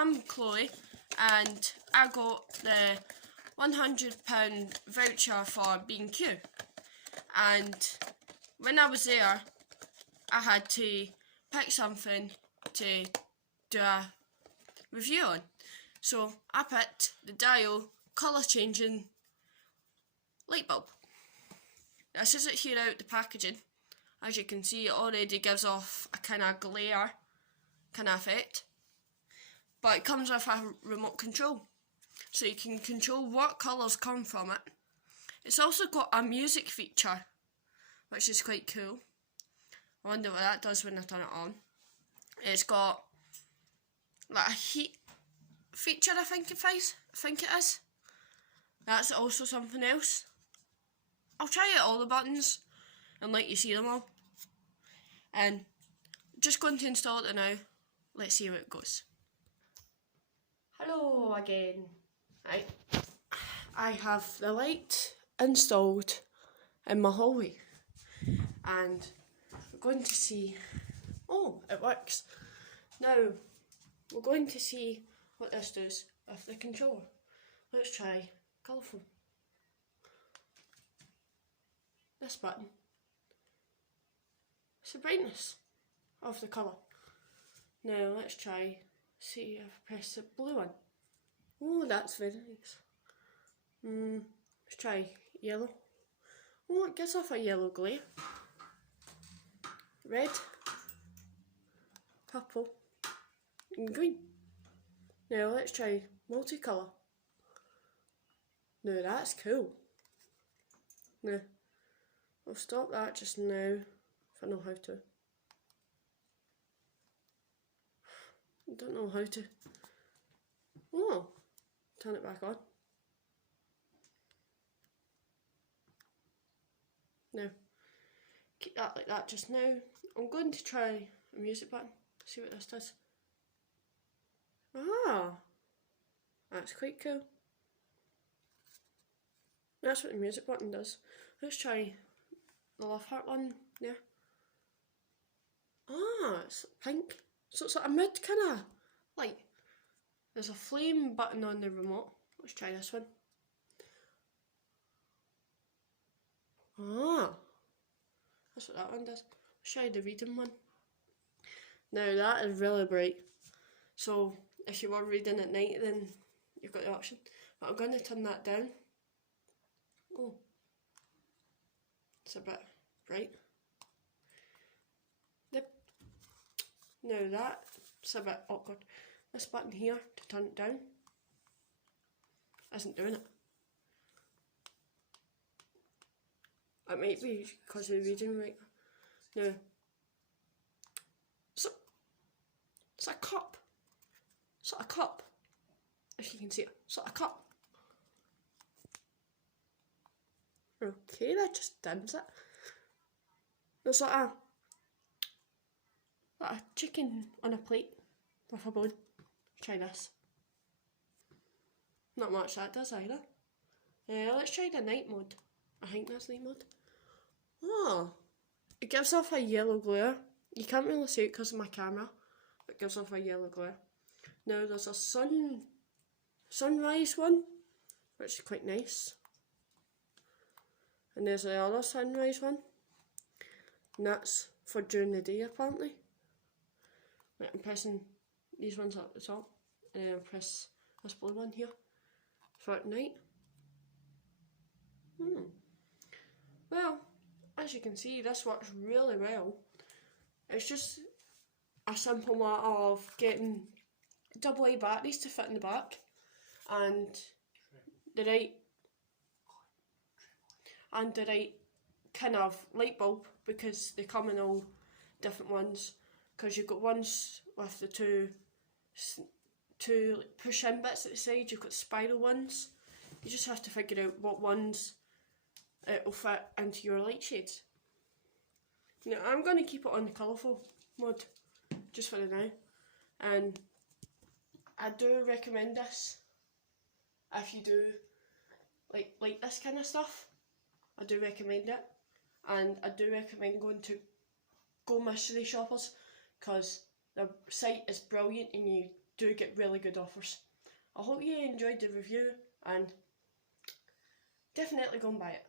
I'm Chloe and I got the £100 voucher for B&Q, and when I was there I had to pick something to do a review on. So I picked the DIALL colour changing light bulb. This is it here out the packaging. As you can see, it already gives off a kind of glare kind of effect, but it comes with a remote control, so you can control what colours come from it. It's also got a music feature, which is quite cool. I wonder what that does when I turn it on. It's got like a heat feature, I think it is. That's also something else. I'll try out all the buttons and let you see them all. And just going to install it now. Let's see how it goes. Hello again. Right. I have the light installed in my hallway, and we're going to see. Oh, it works. Now we're going to see what this does with the controller. Let's try colourful. This button. It's the brightness of the colour. Now let's try, see if I press the blue one. Oh, that's very nice. Let's try yellow. Oh, it gives off a yellow glare. Red, purple and green. Now let's try multicolour. Now that's cool. Now I'll stop that just now if I know how to. I don't know how to. Oh, turn it back on. Now, keep that like that just now. I'm going to try a music button, see what this does. Ah, that's quite cool. That's what the music button does. Let's try the love heart one there. Ah, it's pink. So it's like a mid kind of light. There's a flame button on the remote. Let's try this one. Ah, that's what that one does. Let's try the reading one. Now that is really bright. So if you were reading at night, then you've got the option. But I'm going to turn that down. Oh, it's a bit bright. Now that's a bit awkward. This button here to turn it down isn't doing it. It might be because of the reading right now. So it's a cup. It's like a cup. If you can see it. It's like a cup. Okay, that just dims it. There's like a chicken on a plate with a bone. Try this. Not much that does either. Let's try the night mode. I think that's night mode. Oh, it gives off a yellow glare. You can't really see it because of my camera, but it gives off a yellow glare. Now there's a sunrise one, which is quite nice. And there's the other sunrise one, and that's for during the day apparently. Right, I'm pressing these ones up at the top, and then I'll press this blue one here for at night. Well, as you can see, this works really well. It's just a simple matter of getting AA batteries to fit in the back, and the right kind of light bulb, because they come in all different ones. Because you've got ones with the two push-in bits at the side, you've got spiral ones. You just have to figure out what ones will fit into your light shades. Now I'm going to keep it on the colourful mode, just for the now. And I do recommend this if you do like this kind of stuff. I do recommend it, and I do recommend going to Go Mystery Shoppers, because the site is brilliant and you do get really good offers. I hope you enjoyed the review and definitely go and buy it.